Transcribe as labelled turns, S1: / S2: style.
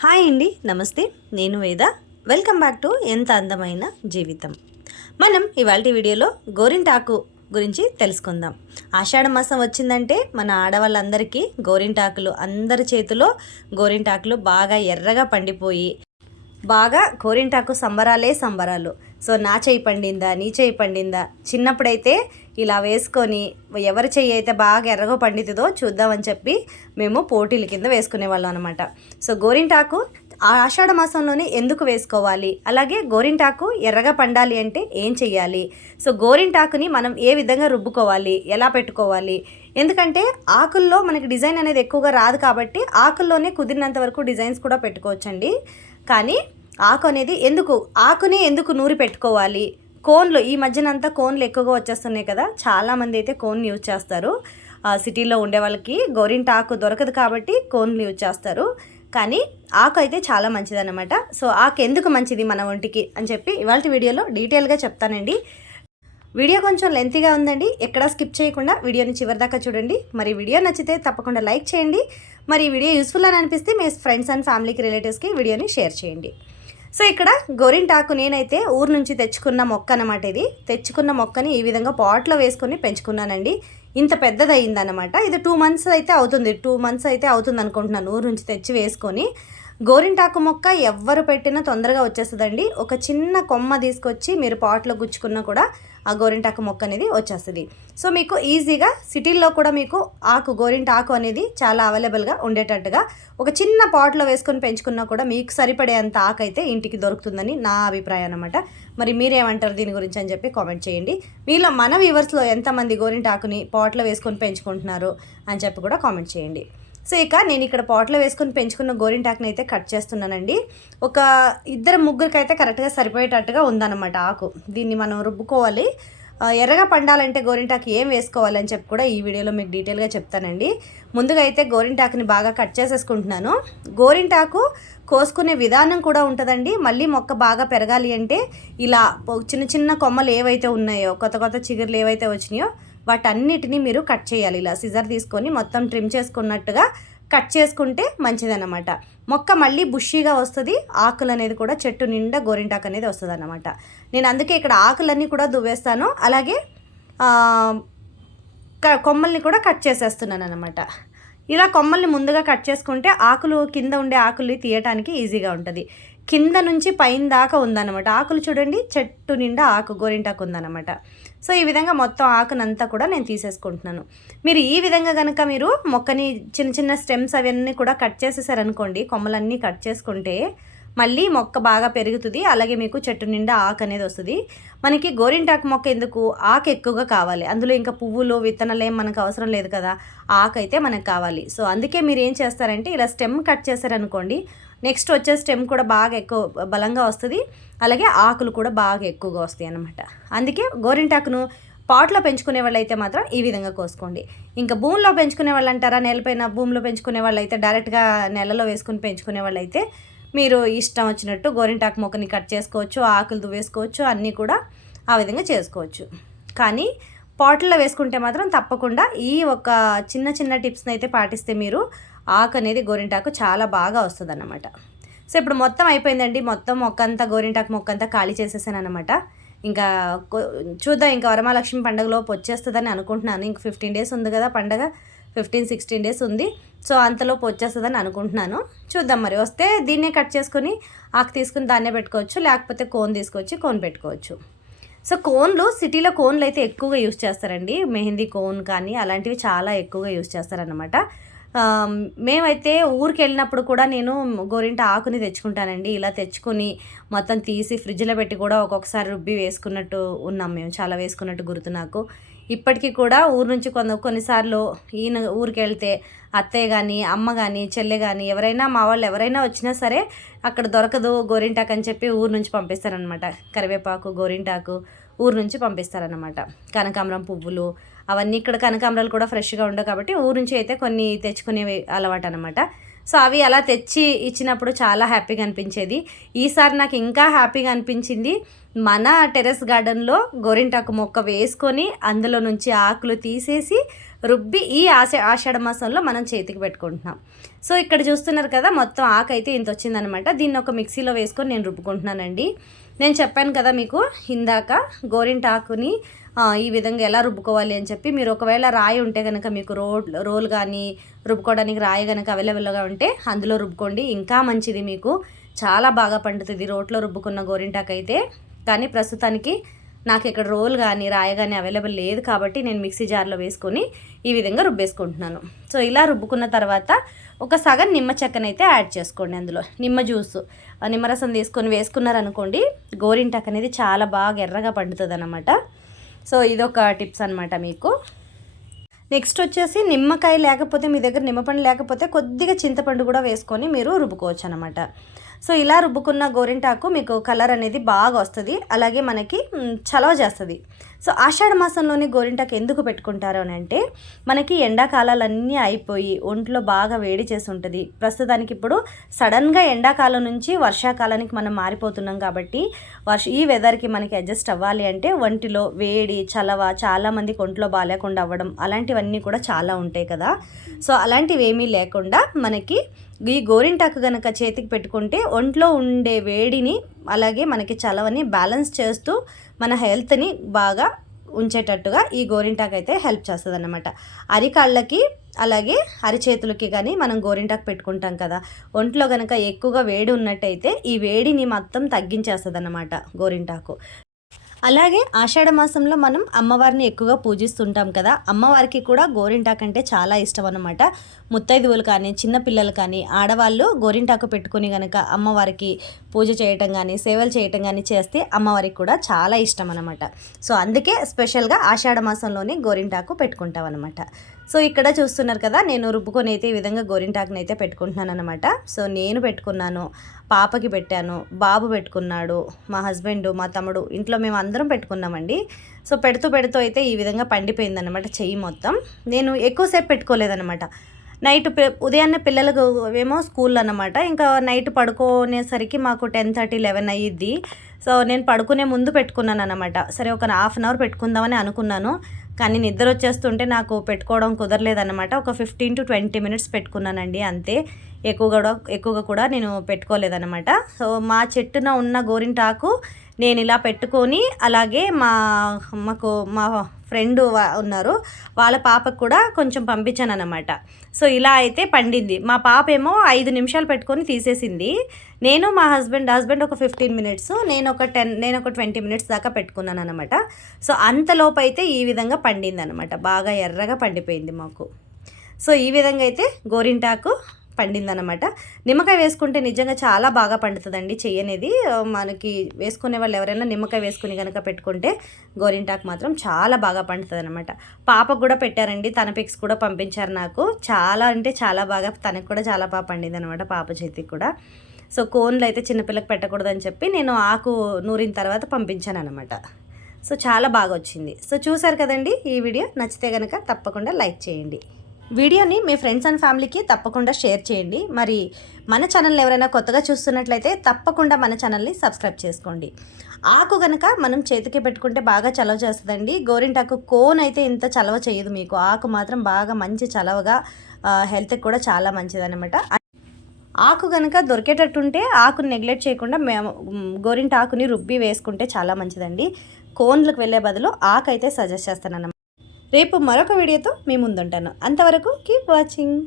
S1: Hi అండి నమస్తే. నేను వేద. వెల్కమ్ బ్యాక్ టు ఎంత అందమైన జీవితం. మనం ఇవాళ వీడియోలో గోరింటాకు గురించి తెలుసుకుందాం. ఆషాఢ మాసం వచ్చిందంటే మన ఆడవాళ్ళందరికీ గోరింటాకులు అందరి చేతిలో గోరింటాకులు బాగా ఎర్రగా పండిపోయి బాగా గోరింటాకు సంబరాలే సంబరాలు. సో నా చేయి పండిందా నీ చేయి పండిందా? చిన్నప్పుడైతే ఇలా వేసుకొని ఎవరి చెయ్యి అయితే బాగా ఎర్రగా పండితుందో చూద్దామని చెప్పి మేము పోటీల కింద వేసుకునేవాళ్ళం అనమాట సో గోరింటాకు ఆ ఆషాఢ మాసంలోనే ఎందుకు వేసుకోవాలి? అలాగే గోరింటాకు ఎర్రగా పండాలి అంటే ఏం చెయ్యాలి? సో గోరింటాకుని మనం ఏ విధంగా రుబ్బుకోవాలి? ఎలా పెట్టుకోవాలి? ఎందుకంటే ఆకుల్లో మనకి డిజైన్ అనేది ఎక్కువగా రాదు కాబట్టి ఆకుల్లోనే కుదిరినంత వరకు డిజైన్స్ కూడా పెట్టుకోవచ్చండి. కానీ ఆకు అనేది ఎందుకు? ఆకుని ఎందుకు నూరి పెట్టుకోవాలి? కోన్లు ఈ మధ్యనంతా కోన్లు ఎక్కువగా వచ్చేస్తున్నాయి కదా చాలామంది అయితే కోన్ యూజ్ చేస్తారు. సిటీలో ఉండే వాళ్ళకి గోరింట ఆకు దొరకదు కాబట్టి కోన్లు యూజ్ చేస్తారు. కానీ ఆకు అయితే చాలా మంచిదన్నమాట. సో ఆకు ఎందుకు మంచిది మన ఒంటికి అని చెప్పి ఇవాళ వీడియోలో డీటెయిల్గా చెప్తానండి. వీడియో కొంచెం లెంతీగా ఉందండి. ఎక్కడా స్కిప్ చేయకుండా వీడియోని చివరిదాకా చూడండి. మరి వీడియో నచ్చితే తప్పకుండా లైక్ చేయండి. మరి వీడియో యూస్ఫుల్ అని అనిపిస్తే మీ ఫ్రెండ్స్ అండ్ ఫ్యామిలీకి రిలేటివ్స్కి వీడియోని షేర్ చేయండి. సో ఇక్కడ గోరింటాకు నేనైతే ఊరు నుంచి తెచ్చుకున్న మొక్క అనమాట ఇది. తెచ్చుకున్న మొక్కని ఈ విధంగా పాట్లో వేసుకొని పెంచుకున్నానండి. ఇంత పెద్దదయ్యిందనమాట ఇది టూ మంత్స్ అయితే అవుతుంది. టూ మంత్స్ అయితే అవుతుంది అనుకుంటున్నాను ఊరు నుంచి తెచ్చి వేసుకొని. గోరింటాకు మొక్క ఎవ్వరు పెట్టినా తొందరగా వచ్చేస్తుందండి. ఒక చిన్న కొమ్మ తీసుకొచ్చి మీరు పాట్లో గుచ్చుకున్నా కూడా ఆ గోరింటాకు మొక్క అనేది వచ్చేస్తుంది. సో మీకు ఈజీగా సిటీల్లో కూడా మీకు ఆకు గోరింటాకు అనేది చాలా అవైలబుల్గా ఉండేటట్టుగా ఒక చిన్న పాట్లో వేసుకొని పెంచుకున్నా కూడా మీకు సరిపడేంత ఆకు అయితే ఇంటికి దొరుకుతుందని నా అభిప్రాయం అనమాట మరి మీరేమంటారు దీని గురించి అని చెప్పి కామెంట్ చేయండి. మీలో మన వ్యూవర్స్లో ఎంతమంది గోరింటాకుని పాట్లో వేసుకొని పెంచుకుంటున్నారు అని చెప్పి కూడా కామెంట్ చేయండి. సో ఇక నేను ఇక్కడ పాట్లో వేసుకొని పెంచుకున్న గోరింటాకుని అయితే కట్ చేస్తున్నానండి. ఒక ఇద్దరు ముగ్గురికి అయితే కరెక్ట్గా సరిపోయేటట్టుగా ఉందన్నమాట ఆకు. దీన్ని మనం రుబ్బుకోవాలి. ఎర్రగా పండాలంటే గోరింటాకు ఏం వేసుకోవాలి అని చెప్పి కూడా ఈ వీడియోలో మీకు డీటెయిల్గా చెప్తానండి. ముందుగా అయితే గోరింటాకుని బాగా కట్ చేసేసుకుంటున్నాను. గోరింటాకు కోసుకునే విధానం కూడా ఉంటుందండి. మళ్ళీ మొక్క బాగా పెరగాలి అంటే ఇలా చిన్న చిన్న కొమ్మలు ఏవైతే ఉన్నాయో కొత్త కొత్త చిగురులు ఏవైతే వచ్చినాయో వాటన్నిటిని మీరు కట్ చేయాలి. ఇలా సిజర్ తీసుకొని మొత్తం ట్రిమ్ చేసుకున్నట్టుగా కట్ చేసుకుంటే మంచిదన్నమాట. మొక్క మళ్ళీ బుషీగా వస్తుంది. ఆకులు అనేది కూడా చెట్టు నిండా గోరింటాకు అనేది వస్తుంది అన్నమాట నేను అందుకే ఇక్కడ ఆకులన్నీ కూడా దువ్వేస్తాను. అలాగే కొమ్మల్ని కూడా కట్ చేసేస్తున్నాను అనమాట ఇలా కొమ్మల్ని ముందుగా కట్ చేసుకుంటే ఆకులు కింద ఉండే ఆకులు తీయటానికి ఈజీగా ఉంటుంది. కింద నుంచి పైన దాకా ఉందన్నమాట. ఆకులు చూడండి చెట్టు నిండా ఆకు గోరింటాకు ఉందన్నమాట. సో ఈ విధంగా మొత్తం ఆకునంతా కూడా నేను తీసేసుకుంటున్నాను. మీరు ఈ విధంగా కనుక మీరు మొక్కని చిన్న చిన్న స్టెమ్స్ అవన్నీ కూడా కట్ చేసేసారనుకోండి కొమ్మలన్నీ కట్ చేసుకుంటే మళ్ళీ మొక్క బాగా పెరుగుతుంది. అలాగే మీకు చెట్టు నిండా ఆకు అనేది వస్తుంది. మనకి గోరింటాకు మొక్క ఎందుకు? ఆకు ఎక్కువగా కావాలి. అందులో ఇంకా పువ్వులు విత్తనాలు ఏం మనకు అవసరం లేదు కదా. ఆకు అయితే మనకు కావాలి. సో అందుకే మీరు ఏం చేస్తారంటే ఇలా స్టెమ్ కట్ చేశారనుకోండి నెక్స్ట్ వచ్చే స్టెమ్ కూడా బాగా ఎక్కువ బలంగా వస్తుంది. అలాగే ఆకులు కూడా బాగా ఎక్కువగా వస్తాయి అన్నమాట. అందుకే గోరింటాకును పాట్లో పెంచుకునే వాళ్ళు అయితే మాత్రం ఈ విధంగా కోసుకోండి. ఇంకా భూమిలో పెంచుకునే వాళ్ళు అంటారా నేలపైన భూమిలో పెంచుకునే వాళ్ళు అయితే డైరెక్ట్గా నెలలో వేసుకుని పెంచుకునే వాళ్ళు అయితే మీరు ఇష్టం వచ్చినట్టు గోరింటాకు మొక్కని కట్ చేసుకోవచ్చు ఆకులు దువ్వేసుకోవచ్చు అన్నీ కూడా ఆ విధంగా చేసుకోవచ్చు. కానీ పాటిల్లో వేసుకుంటే మాత్రం తప్పకుండా ఈ ఒక చిన్న చిన్న టిప్స్ని అయితే పాటిస్తే మీరు ఆకు అనేది గోరింటాకు చాలా బాగా వస్తుంది అన్నమాట సో ఇప్పుడు మొత్తం అయిపోయిందండి. మొత్తం మొక్క అంతా గోరింటాకు మొక్క అంతా ఖాళీ చేసేసాను అనమాట ఇంకా చూద్దాం ఇంకా వరమహాలక్ష్మి పండుగలోపు వచ్చేస్తుందని అనుకుంటున్నాను. ఇంక ఫిఫ్టీన్ డేస్ ఉంది కదా పండగ. ఫిఫ్టీన్ సిక్స్టీన్ డేస్ ఉంది. సో అంతలోపు వచ్చేస్తుందని అనుకుంటున్నాను. చూద్దాం మరి. వస్తే దీన్నే కట్ చేసుకొని ఆకు తీసుకుని దాన్నే పెట్టుకోవచ్చు. లేకపోతే కోన్ తీసుకొచ్చి కోన్ పెట్టుకోవచ్చు. సో కోన్లు సిటీలో కోన్లు అయితే ఎక్కువగా యూస్ చేస్తారండి. మెహందీ కోన్ కానీ అలాంటివి చాలా ఎక్కువగా యూస్ చేస్తారనమాట మేమైతే ఊరికి వెళ్ళినప్పుడు కూడా నేను గోరింట ఆకుని తెచ్చుకుంటానండి. ఇలా తెచ్చుకొని మొత్తం తీసి ఫ్రిడ్జ్లో పెట్టి కూడా ఒక్కొక్కసారి రుబ్బి వేసుకున్నట్టు ఉన్నాం మేము. చాలా వేసుకున్నట్టు గుర్తు నాకు. ఇప్పటికీ కూడా ఊరు నుంచి కొంత కొన్నిసార్లు ఈయన ఊరికి వెళ్తే అత్తయ్య కానీ అమ్మ కానీ చెల్లె కానీ ఎవరైనా మా వాళ్ళు ఎవరైనా వచ్చినా సరే అక్కడ దొరకదు గోరింటాకు అని చెప్పి ఊరు నుంచి పంపిస్తారనమాట కరివేపాకు గోరింటాకు ఊరు నుంచి పంపిస్తారనమాట కనకాంబరం పువ్వులు అవన్నీ ఇక్కడ కనకాంబరాలు కూడా ఫ్రెష్గా ఉండవు కాబట్టి ఊరు నుంచి అయితే కొన్ని తెచ్చుకునేవి అలవాటు అనమాట సో అవి అలా తెచ్చి ఇచ్చినప్పుడు చాలా హ్యాపీగా అనిపించేది. ఈసారి నాకు ఇంకా హ్యాపీగా అనిపించింది. మన టెరెస్ గార్డెన్లో గోరింటాకు మొక్క వేసుకొని అందులో నుంచి ఆకులు తీసేసి రుబ్బి ఈ ఆష ఆషాఢ మాసంలో మనం చేతికి పెట్టుకుంటున్నాం. సో ఇక్కడ చూస్తున్నారు కదా మొత్తం ఆకు అయితే ఇంత వచ్చిందనమాట దీన్ని ఒక మిక్సీలో వేసుకొని నేను రుబ్బుకుంటున్నానండి. నేను చెప్పాను కదా మీకు ఇందాక గోరింటాకుని ఈ విధంగా ఎలా రుబ్బుకోవాలి అని చెప్పి మీరు ఒకవేళ రాయి ఉంటే కనుక మీకు రోడ్ రోల్ కానీ రుబ్బుకోవడానికి రాయి కనుక అవైలబుల్గా ఉంటే అందులో రుబ్బుకోండి. ఇంకా మంచిది మీకు. చాలా బాగా పండుతుంది రోట్లో రుబ్బుకున్న గోరింటాకు అయితే కానీ ప్రస్తుతానికి నాకు ఇక్కడ రోల్ కానీ రాయి కానీ అవైలబుల్ లేదు కాబట్టి నేను మిక్సీ జార్లో వేసుకొని ఈ విధంగా రుబ్బేసుకుంటున్నాను. సో ఇలా రుబ్బుకున్న తర్వాత ఒక సగం నిమ్మ చెక్కనైతే యాడ్ చేసుకోండి అందులో. నిమ్మ జ్యూస్. ఆ నిమ్మరసం తీసుకొని వేసుకున్నారనుకోండి గోరింటాకు అనేది చాలా బాగా ఎర్రగా పండుతుంది అనమాట సో ఇదొక టిప్స్ అనమాట మీకు. నెక్స్ట్ వచ్చేసి నిమ్మకాయ లేకపోతే మీ దగ్గర నిమ్మపండు లేకపోతే కొద్దిగా చింతపండు కూడా వేసుకొని మీరు రుబ్బుకోవచ్చు అనమాట సో ఇలా రుబ్బుకున్న గోరింటాకు మీకు కలర్ అనేది బాగా వస్తుంది. అలాగే మనకి చలవ చేస్తుంది. సో ఆషాఢ మాసంలోనే గోరింటాకు ఎందుకు పెట్టుకుంటారు అని అంటే మనకి ఎండాకాలాలన్నీ అయిపోయి ఒంట్లో బాగా వేడి చేసి ఉంటుంది. ప్రస్తుతానికి ఇప్పుడు సడన్గా ఎండాకాలం నుంచి వర్షాకాలానికి మనం మారిపోతున్నాం కాబట్టి వర్ష ఈ వెదర్కి మనకి అడ్జస్ట్ అవ్వాలి అంటే ఒంటిలో వేడి చలవ చాలామందికి ఒంట్లో బాగాలేకుండా అవ్వడం అలాంటివన్నీ కూడా చాలా ఉంటాయి కదా. సో అలాంటివి ఏమీ లేకుండా మనకి ఈ గోరింటాకు కనుక చేతికి పెట్టుకుంటే ఒంట్లో ఉండే వేడిని అలాగే మనకి చలవని బ్యాలెన్స్ చేస్తూ మన హెల్త్ని బాగా ఉంచేటట్టుగా ఈ గోరింటాకు అయితే హెల్ప్ చేస్తుంది అనమాట అరికాళ్ళకి అలాగే అరిచేతులకి కానీ మనం గోరింటాకు పెట్టుకుంటాం కదా ఒంట్లో కనుక ఎక్కువగా వేడి ఉన్నట్టయితే ఈ వేడిని మొత్తం తగ్గించేస్తుంది అనమాట గోరింటాకు. అలాగే ఆషాఢ మాసంలో మనం అమ్మవారిని ఎక్కువగా పూజిస్తుంటాం కదా. అమ్మవారికి కూడా గోరింటాకు అంటే చాలా ఇష్టం అనమాట ముత్తైదువులు కానీ చిన్నపిల్లలు కానీ ఆడవాళ్ళు గోరింటాకు పెట్టుకుని కనుక అమ్మవారికి పూజ చేయటం కానీ సేవలు చేయటం కానీ చేస్తే అమ్మవారికి కూడా చాలా ఇష్టం అనమాట సో అందుకే స్పెషల్గా ఆషాఢ మాసంలోనే గోరింటాకు పెట్టుకుంటాం అనమాట సో ఇక్కడ చూస్తున్నారు కదా నేను రుబ్బుకొని అయితే ఈ విధంగా గోరింటాకుని అయితే పెట్టుకుంటున్నాను అనమాట సో నేను పెట్టుకున్నాను పాపకి పెట్టాను బాబు పెట్టుకున్నాడు మా హస్బెండ్ మా తమ్ముడు ఇంట్లో మేము అందరం పెట్టుకున్నామండి. సో పెడుతూ పెడుతూ అయితే ఈ విధంగా పండిపోయిందనమాట చెయ్యి మొత్తం. నేను ఎక్కువసేపు పెట్టుకోలేదనమాట నైట్ ఉదయాన్నే పిల్లలకు ఏమో స్కూల్ అనమాట ఇంకా నైట్ పడుకునేసరికి మాకు టెన్ థర్టీ లెవెన్ అయ్యిద్ది. సో నేను పడుకునే ముందు పెట్టుకున్నాను అనమాట సరే ఒక హాఫ్ అన్ అవర్ పెట్టుకుందామని అనుకున్నాను. కానీ నిద్ర వచ్చేస్తుంటే నాకు పెట్టుకోవడం కుదరలేదన్నమాట. ఒక ఫిఫ్టీన్ టు ట్వంటీ మినిట్స్ పెట్టుకున్నానండి అంతే. ఎక్కువగా ఎక్కువగా కూడా నేను పెట్టుకోలేదన్నమాట. సో మా చెట్టున ఉన్న గోరింటాకు నేను ఇలా పెట్టుకొని అలాగే మా మాకు మా ఫ్రెండ్ ఉన్నారు. వాళ్ళ పాపకు కూడా కొంచెం పంపించాను అనమాట సో ఇలా అయితే పండింది. మా పాప ఏమో ఐదు నిమిషాలు పెట్టుకొని తీసేసింది. నేను మా హస్బెండ్ హస్బెండ్ ఒక ఫిఫ్టీన్ మినిట్స్ నేను ఒక టెన్ నేను ఒక ట్వంటీ మినిట్స్ దాకా పెట్టుకున్నాను అనమాట సో అంతలోపు అయితే ఈ విధంగా పండింది అనమాట బాగా ఎర్రగా పండిపోయింది మాకు. సో ఈ విధంగా అయితే గోరింటాకు పండిందనమాట నిమ్మకాయ వేసుకుంటే నిజంగా చాలా బాగా పండుతుందండి చెయ్యి అనేది. మనకి వేసుకునే వాళ్ళు ఎవరైనా నిమ్మకాయ వేసుకుని కనుక పెట్టుకుంటే గోరింటాకు మాత్రం చాలా బాగా పండుతుంది అనమాట పాపకు కూడా పెట్టారండి తన పిక్స్ కూడా పంపించారు నాకు. చాలా అంటే చాలా బాగా తనకు కూడా చాలా బాగా పండింది అనమాట పాప చేతికి కూడా. సో కోన్లు అయితే చిన్నపిల్లకి పెట్టకూడదని చెప్పి నేను ఆకు నూరిన తర్వాత పంపించాను అనమాట సో చాలా బాగా వచ్చింది. సో చూసారు కదండి ఈ వీడియో? నచ్చితే కనుక తప్పకుండా లైక్ చేయండి. వీడియోని మీ ఫ్రెండ్స్ అండ్ ఫ్యామిలీకి తప్పకుండా షేర్ చేయండి. మరి మన ఛానల్ ఎవరైనా కొత్తగా చూస్తున్నట్లయితే తప్పకుండా మన ఛానల్ని సబ్స్క్రైబ్ చేసుకోండి. ఆకు కనుక మనం చేతికి పెట్టుకుంటే బాగా చలవ చేస్తుందండి. గోరింటాకు కోన్ అయితే ఇంత చలవ చేయదు మీకు. ఆకు మాత్రం బాగా మంచి చలవగా హెల్త్కి కూడా చాలా మంచిదన్నమాట. ఆకు కనుక దొరికేటట్టుంటే ఆకుని నెగ్లెక్ట్ చేయకుండా మేము గోరింట గోరింటాకుని రుబ్బి వేసుకుంటే చాలా మంచిదండి. కోన్లకు వెళ్ళే బదులు ఆకు అయితే సజెస్ట్ చేస్తాను రేపు మరొక వీడియోతో మీ ముందుంటాను. అంతవరకు కీప్ వాచింగ్